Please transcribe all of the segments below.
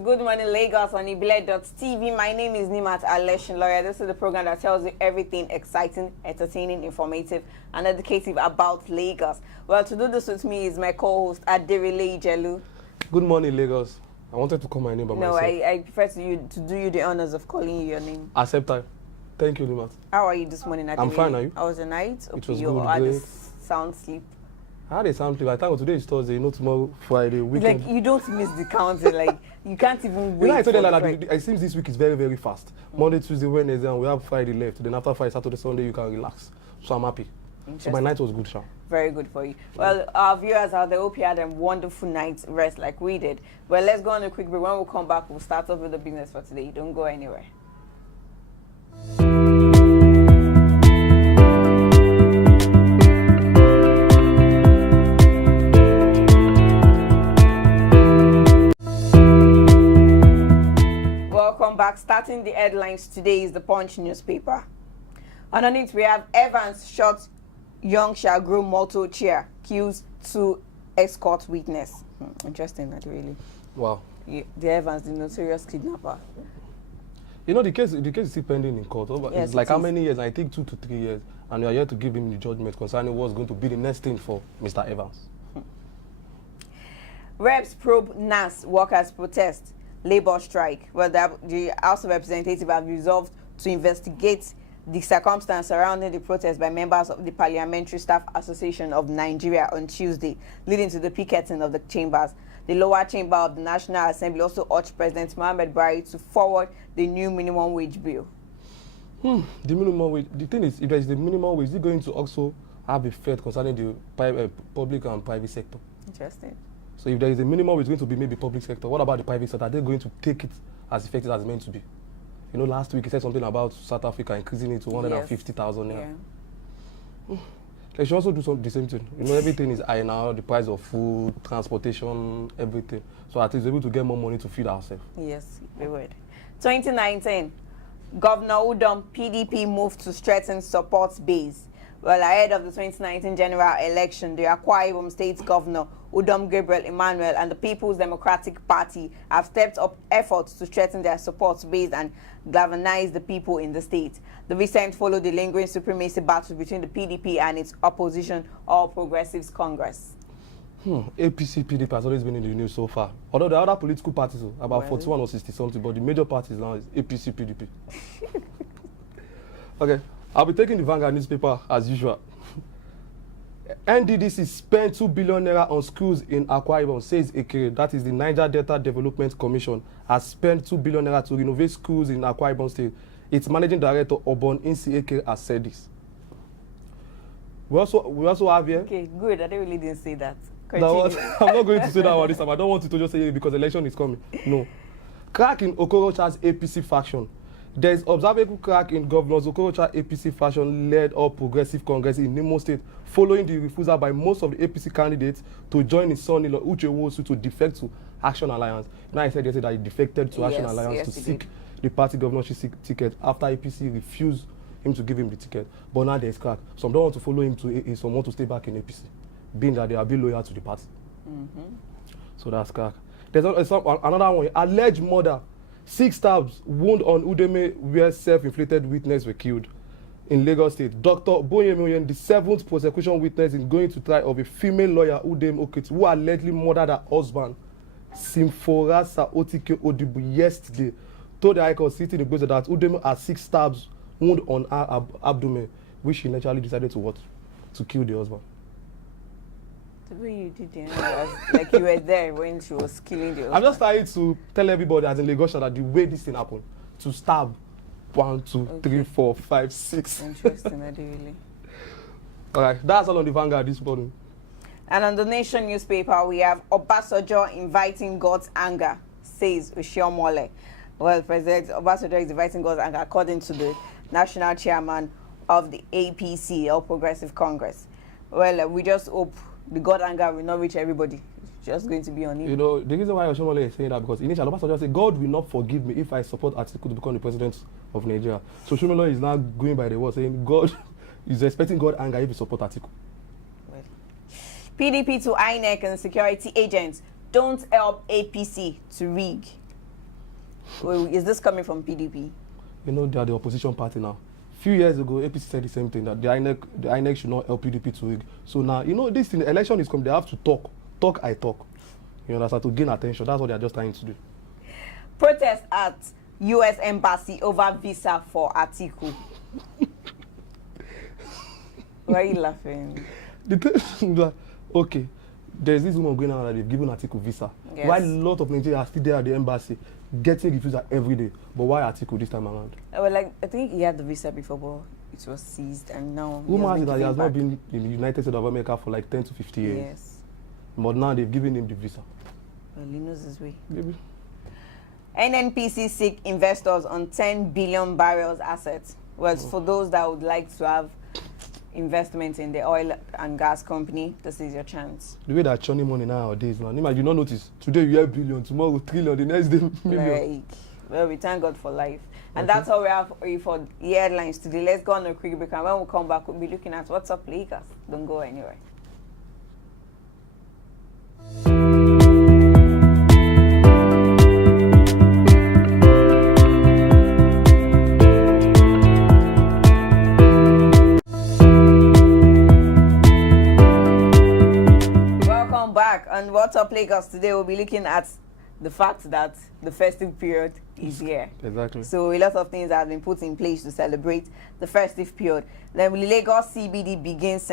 to Good Morning Lagos on ibile.tv. My name is Nimat Aleshin Lawyer. This is the program that tells you everything exciting, entertaining, informative, and educative about Lagos. Well, to do this with me is my co-host, Aderile Ijelu. Good morning, Lagos. I wanted to call my name by myself. No, I prefer to do you the honors of calling you your name. Accept time. Thank you, Nimat. How are you this morning, Aderile? I'm fine, are you? How was the night? It was you good, had great. a sound sleep. I had a sample. I thought today is Thursday, tomorrow, Friday, weekend. Like, you don't miss the counting. Like, you can't even wait. I told you that it seems this week is very, very fast. Monday, Tuesday, Wednesday, and we have Friday left. Then after Friday, Saturday, Sunday, you can relax. So I'm happy. So my night was good, Sha. Very good for you. Well, our viewers out there, hope you had a wonderful night's rest like we did. Well, let's go on a quick break. When we come back, we'll start off with the business for today. Don't go anywhere. Welcome back. Starting the headlines today is the Punch newspaper. Underneath, we have Evans shot young shall grow mortal chair, kills 2 escort witness. Interesting, that really. Wow. Yeah, the Evans, the notorious kidnapper. You know, the case is still pending in court. Yes, it's like how many years? I think 2 to 3 years. And we are here to give him the judgment concerning what's going to be the next thing for Mr. Evans. Reps probe NAS workers protest, labor strike. Well, the House of Representatives have resolved to investigate the circumstance surrounding the protest by members of the Parliamentary Staff Association of Nigeria on Tuesday, leading to the picketing of the chambers. The lower chamber of the National Assembly also urged President Muhammad Buhari to forward the new minimum wage bill. The minimum wage. The thing is, if there is the minimum wage, is it going to also have effect concerning the public and private sector? Interesting. So if there is a minimum wage, it's going to be maybe public sector. What about the private sector? Are they going to take it as effective as it's meant to be? You know, last week he said something about South Africa increasing it to 150,000 now. Yeah. They should also do the same thing. You know, everything is high now, the price of food, transportation, everything. So at least we're able to get more money to feed ourselves. Yes, we would. 2019, Governor Udom PDP moved to strengthen support base. Well, ahead of the 2019 general election, the Akwa Ibom State Governor Udom Gabriel Emmanuel and the People's Democratic Party have stepped up efforts to strengthen their support base and galvanize the people in the state. The recent followed the lingering supremacy battle between the PDP and its opposition, All Progressives Congress. APC, PDP has always been in the news so far. Although the other political parties, about 41 or 60 something, but the major parties now is APC, PDP. Okay. I'll be taking the Vanguard newspaper as usual. NDDC spent 2 billion naira on schools in Akwa Ibom, says Ekere. That is the Niger Delta Development Commission has spent 2 billion naira to renovate schools in Akwa Ibom State. Its managing director, Obon Insi Ekere, has said this. We also have here. Okay, good. I really didn't say that. I'm not going to say that one this time. I don't want to just say it because the election is coming. No. Crack in Okorocha's APC faction. There is observable crack in Governor Okorocha APC faction led All Progressive Congress in Imo State following the refusal by most of the APC candidates to join his son-in-law Uche Wosu to defect to Action Alliance. Now I said yesterday that he defected to Action Alliance to seek the party governorship ticket after APC refused him to give him the ticket. But now there's crack. Some don't want to follow him to some want to stay back in APC, being that they are being loyal to the party. So that's crack. There's another one, alleged murder. 6 stabs, wound on Udeme where self-inflicted witness were killed in Lagos State. Dr. Boyemoyen, the 7th prosecution witness in going to trial of a female lawyer, Udeme Okit, who allegedly murdered her husband, Simforasa Otike Odibu, yesterday, told the High Court sitting in the that Udeme had 6 stabs, wound on her abdomen, which she naturally decided to kill the husband. The way you did it, like you were there when she was killing the husband. I'm just trying to tell everybody as in Lagos that the way this thing happened, to stab 1, 2, 3, 4, 5, 6. Interesting, I do really. All right, that's all on the Vanguard this morning. And on the Nation newspaper, we have Obasanjo inviting God's anger, says Oshiomhole. Well, President Obasanjo is inviting God's anger according to the national chairman of the APC, All Progressive Congress. Well, we just hope the God anger will not reach everybody. It's just going to be on him. You know, the reason why Oshiomhole is saying that because initially Obasanjo said, God will not forgive me if I support Atiku to become the president of Nigeria. So Oshiomhole is now going by the word saying God is expecting God anger if he support Atiku. Well, PDP to INEC and security agents don't help APC to rig. Well, is this coming from PDP? You know, they are the opposition party now. Few years ago, APC said the same thing, that the INEC should not help PDP to rig. So now, you know, this thing, election is coming, they have to talk. Talk, I talk. You understand, to gain attention. That's what they are just trying to do. Protest at U.S. Embassy over visa for Atiku. Why are you laughing? Okay, there's this woman going on that they've given Atiku visa. Yes. Why a lot of Nigerians are still there at the embassy, getting refusal every day. But why Atiku this time around? Well, like, I think he had the visa before, but it was seized, and now Rumor is that he has not been in the United States of America for like 10 to 50 years. Yes. But now they've given him the visa. Well, he knows his way. Maybe. NNPC seek investors on 10 billion barrels assets. Well, for those that would like to have investment in the oil and gas company, this is your chance. The way that churning money nowadays, now, you not notice. Today you hear billion, tomorrow trillion, the next day million. Like, well, we thank God for life. And that's all we have for the headlines today. Let's go on a quick break, and when we come back, we'll be looking at what's up, Lagos. Don't go anywhere. Welcome back. And what's up, Lagos? Today we'll be looking at the fact that the festive period is here. Exactly. So a lot of things have been put in place to celebrate the festive period. Then Lagos CBD begins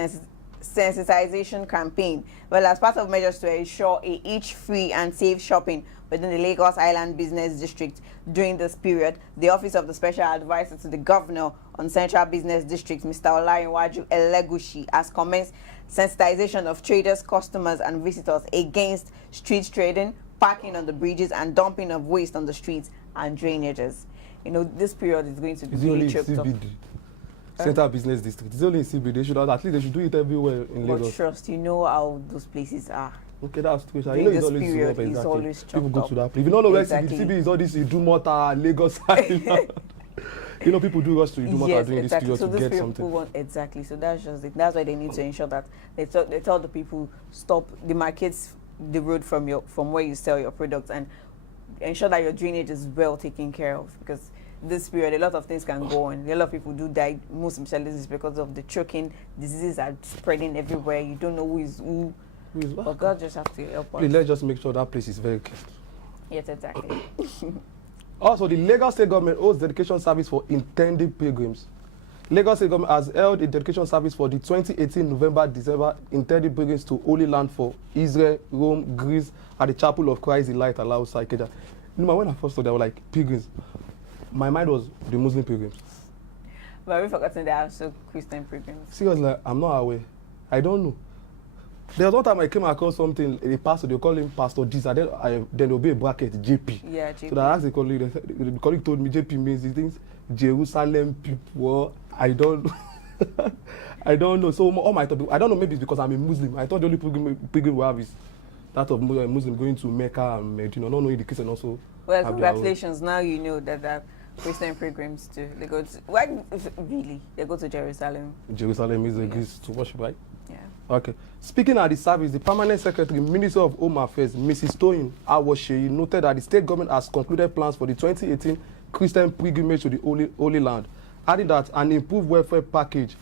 sensitization campaign. Well, as part of measures to ensure each free and safe shopping within the Lagos Island Business District during this period, the Office of the Special Advisor to the Governor on Central Business District, Mr. Olarinwaju Elegushi, has commenced sensitization of traders, customers, and visitors against street trading, parking on the bridges, and dumping of waste on the streets and drainages. You know, this period is going to be really choked up. Central Business District. It's only in CBD. They should at least they should do it everywhere in Lagos. But trust, you know how those places are. Okay, that's true. You During know, this it's always period, up, it's exactly. always People chopped go up. to that place. If you don't know where Exactly. CBD is all this Idumota, Lagos Island. You know, people do rush to Idumota Yes, during exactly. this So period those to get people something. want exactly. So that's just it. That's why they need to ensure that they tell the people stop the markets the road from where you sell your products, and ensure that your drainage is well taken care of, because this period a lot of things can go on. A lot of people do die. Most especially this is because of the choking. Diseases are spreading everywhere. You don't know who is who. But God just have to help us. Please, let's just make sure that place is very clean. Yes, exactly. Also, the Lagos State Government holds dedication service for intended pilgrims. Lagos State Government has held a dedication service for the 2018 November-December intended pilgrims to Holy Land for Israel, Rome, Greece, at the Chapel of Christ the Light Allow Saikeja. You know, when I first saw that, I was like, pilgrims. My mind was the Muslim pilgrims. But we've forgotten there are also Christian pilgrims. Seriously, I'm not aware. I don't know. There was one time I came across something, a pastor, they call him Pastor this, and then there'll be a bracket, JP. Yeah, JP. So I asked the colleague, the colleague told me JP means he thinks Jerusalem people. I don't know. I don't know. So all my topic, I don't know, maybe it's because I'm a Muslim. I thought the only pilgrim we have is that of Muslim going to Mecca and Medina. Not knowing the Christian also. Well, congratulations. Now you know that Christian pilgrims too. They go to, why really? They go to Jerusalem. Jerusalem is a Greece to worship, right? Yeah. Okay. Speaking at the service, the Permanent Secretary, Minister of Home Affairs, Mrs. Toyin Awosheyi, noted that the state government has concluded plans for the 2018 Christian pilgrimage to the Holy Land, adding that an improved welfare package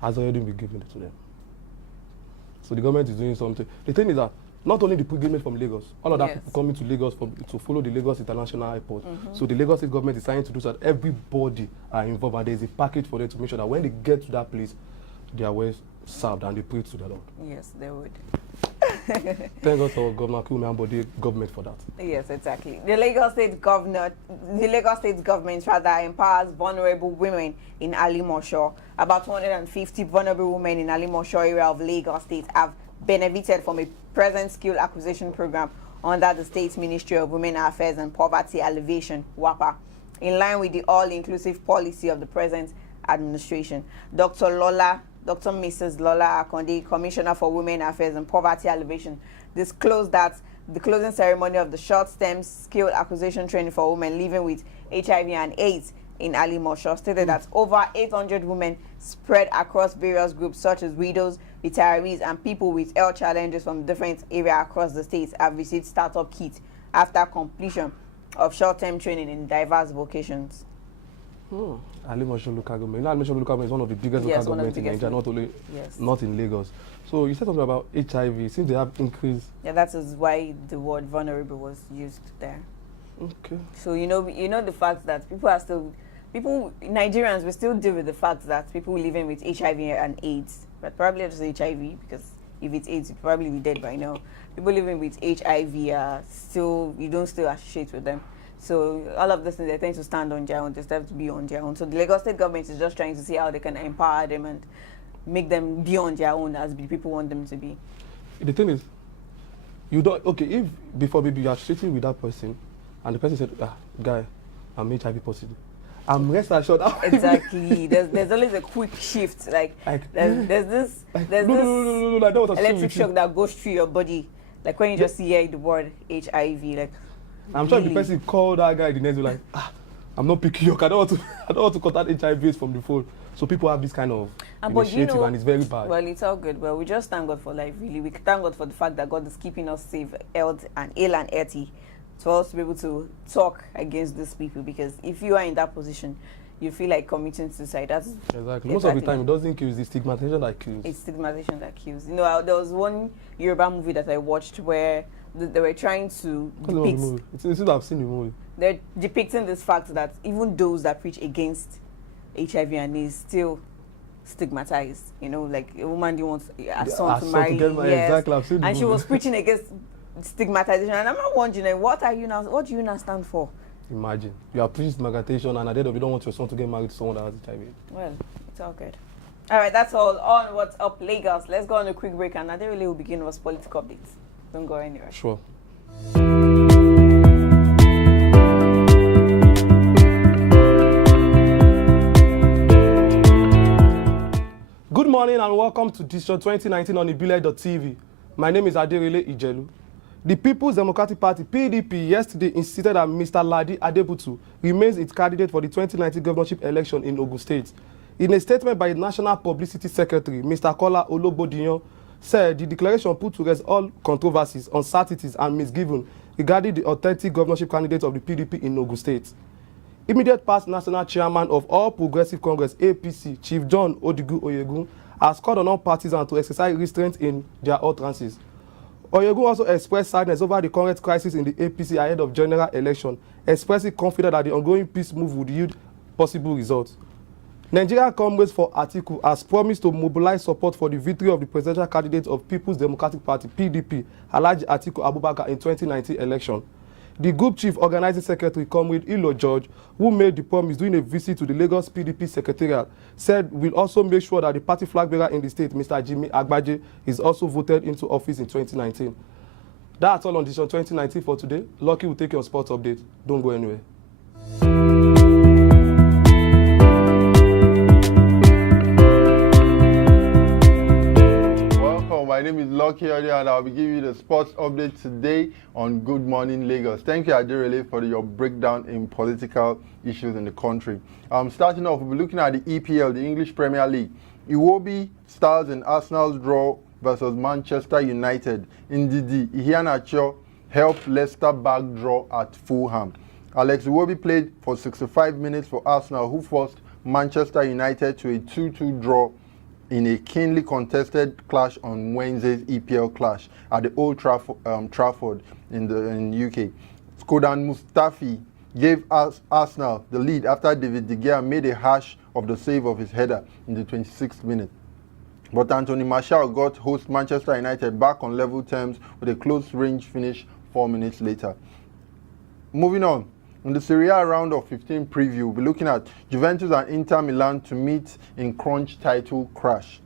has already been given to them. So the government is doing something. The thing is that not only the pilgrimage from Lagos, all of that people coming to Lagos to follow the Lagos International Airport. So the Lagos State government is trying to do so that everybody are involved, and there is a package for them to make sure that when they get to that place, they are well served and they pray to the Lord. Yes, they would. Thank God for Governor Kumeambode government for that. Yes, exactly. The Lagos State government rather empowers vulnerable women in Alimosho. About 250 vulnerable women in Alimosho area of Lagos State have benefited from a present skill acquisition program under the State Ministry of Women Affairs and Poverty Alleviation, WAPA, in line with the all-inclusive policy of the present administration. Dr. Mrs. Lola Akonde, Commissioner for Women Affairs and Poverty Alleviation, disclosed that the closing ceremony of the short-term skill acquisition training for women living with HIV and AIDS in Alimosho stated that over 800 women spread across various groups such as widows, retirees, and people with health challenges from different areas across the state have received startup kits after completion of short-term training in diverse vocations. Alimosho local government. You know, Alimosho local government is one of the biggest Yes, local one of governments the in biggest. Nigeria, not only Yes. not in Lagos. So you said something about HIV. Since they have increased. Yeah, that is why the word vulnerable was used there. Okay. So you know the fact that Nigerians will still deal with the fact that people living with HIV and AIDS, but probably just HIV, because if it's AIDS, you'd probably be dead by now. People living with HIV are still, you don't still associate with them. So all of this, they tend to stand on their own. They have to be on their own. So the Lagos State government is just trying to see how they can empower them and make them be on their own as the people want them to be. The thing is, you don't. Okay, if before maybe you are sitting with that person, and the person said, guy, I'm HIV positive. I'm rest assured. Exactly. there's always a quick shift. Like there's this no, I don't want to electric shock that goes through your body. Like when you just hear the word HIV, like I'm sure the person called that guy the next day like, I'm not picking you. I don't want to contact HIV from the phone. So people have this kind of initiative, and it's very bad. Well, it's all good. Well, we just thank God for life, really. We thank God for the fact that God is keeping us safe, health, and ill and healthy, for us to be able to talk against these people. Because if you are in that position, you feel like committing suicide. That's exactly. Most of the time, it doesn't kill. It's the stigmatization that kills. It's stigmatization that kills. You know, there was one Yoruba movie that I watched where they were trying to depict. It's I've seen the movie. They're depicting this fact that even those that preach against HIV and AIDS still stigmatized. You know, like a woman didn't want her son to marry. Yes. Exactly, I've seen the and movie. She was preaching against stigmatization. And I'm not wondering, what do you now stand for? Imagine you are preaching stigmatization, and at the end of it, you don't want your son to get married to someone that has HIV. Well, it's all good. All right, that's all on What's Up Lagos. Let's go on a quick break, and Aderele will begin with political updates. Don't go anywhere. Sure. Good morning and welcome to Decision 2019 on Ibile.tv. My name is Aderele Ijelu. The People's Democratic Party, PDP, yesterday insisted that Mr. Ladi Adebutu remains its candidate for the 2019 governorship election in Ogun State. In a statement by the National Publicity Secretary, Mr. Kola Ologbodiyan said the declaration put to rest all controversies, uncertainties, and misgivings regarding the authentic governorship candidate of the PDP in Ogun State. Immediate past national chairman of All Progressive Congress, APC, Chief John Odigu Oyegun, has called on all partisans to exercise restraint in their utterances. Oyegun also expressed sadness over the current crisis in the APC ahead of general election, expressing confidence that the ongoing peace move would yield possible results. Nigerian Congress for Atiku has promised to mobilize support for the victory of the presidential candidate of People's Democratic Party, PDP, Alhaji Atiku Abubakar, in 2019 election. The group chief organizing secretary, Comrade Ilo George, who made the promise during a visit to the Lagos PDP secretariat, said we'll also make sure that the party flag bearer in the state, Mr. Jimmy Agbaje, is also voted into office in 2019. That's all on Decision 2019 for today. Lucky will take your sports update. Don't go anywhere. My name is Lucky Audio, and I'll be giving you the sports update today on Good Morning Lagos. Thank you, Adirele, for your breakdown in political issues in the country. Starting off, we'll be looking at the EPL, the English Premier League. Iwobi stars in Arsenal's draw versus Manchester United. Ndidi Iheanacho helped Leicester back draw at Fulham. Alex Iwobi played for 65 minutes for Arsenal, who forced Manchester United to a 2-2 draw in a keenly contested clash on Wednesday's EPL clash at the Old Trafford in UK. Skodan Mustafi gave Arsenal the lead after David De Gea made a hash of the save of his header in the 26th minute. But Anthony Martial got host Manchester United back on level terms with a close-range finish 4 minutes later. Moving on. In the Serie A round of 15 preview, we'll be looking at Juventus and Inter Milan to meet in crunch title crash.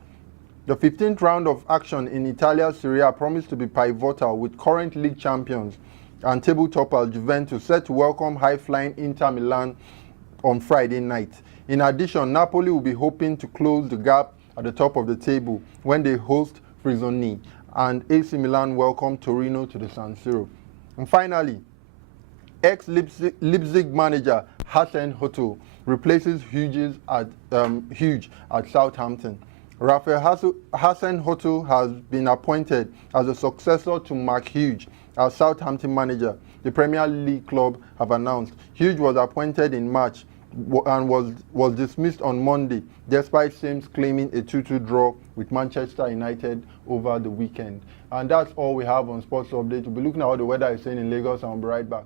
The 15th round of action in Italia's Serie A promised to be pivotal, with current league champions and table topper Juventus set to welcome high-flying Inter Milan on Friday night. In addition, Napoli will be hoping to close the gap at the top of the table when they host Frisoni, and AC Milan welcome Torino to the San Siro. And finally, ex-Leipzig manager Hassan Hotel replaces Hughes at Southampton. Rafael Hassan Hotel has been appointed as a successor to Mark Hughes as Southampton manager. The Premier League club have announced. Hughes was appointed in March and was dismissed on Monday, despite Sims claiming a 2-2 draw with Manchester United over the weekend. And that's all we have on Sports Update. We'll be looking at what the weather is saying in Lagos, and I'll be right back.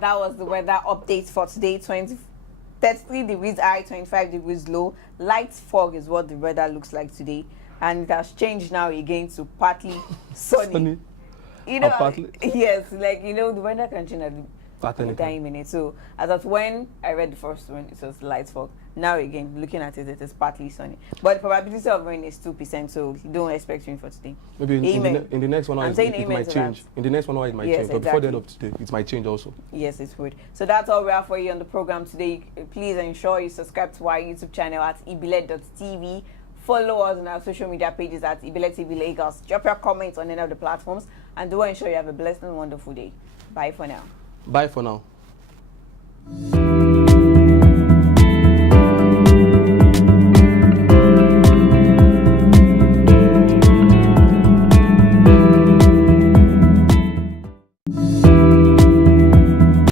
That was the weather update for today. 33 degrees high, 25 degrees low. Light fog is what the weather looks like today, and it has changed now again to partly sunny. You know, yes, like the weather can change at the time minute. So as of when I read the first one, it was light fog. Now again, looking at it, it is partly sunny. But the probability of rain is 2%, so you don't expect rain for today. Maybe in the next one, it might change. In the next one, it might change. But before the end of today, it might change also. Yes, it would. So that's all we have for you on the program today. Please ensure you subscribe to our YouTube channel at ibile.tv. Follow us on our social media pages at Ibile TV Lagos. Drop your comments on any of the platforms. And do ensure you have a blessed and wonderful day. Bye for now. Bye for now.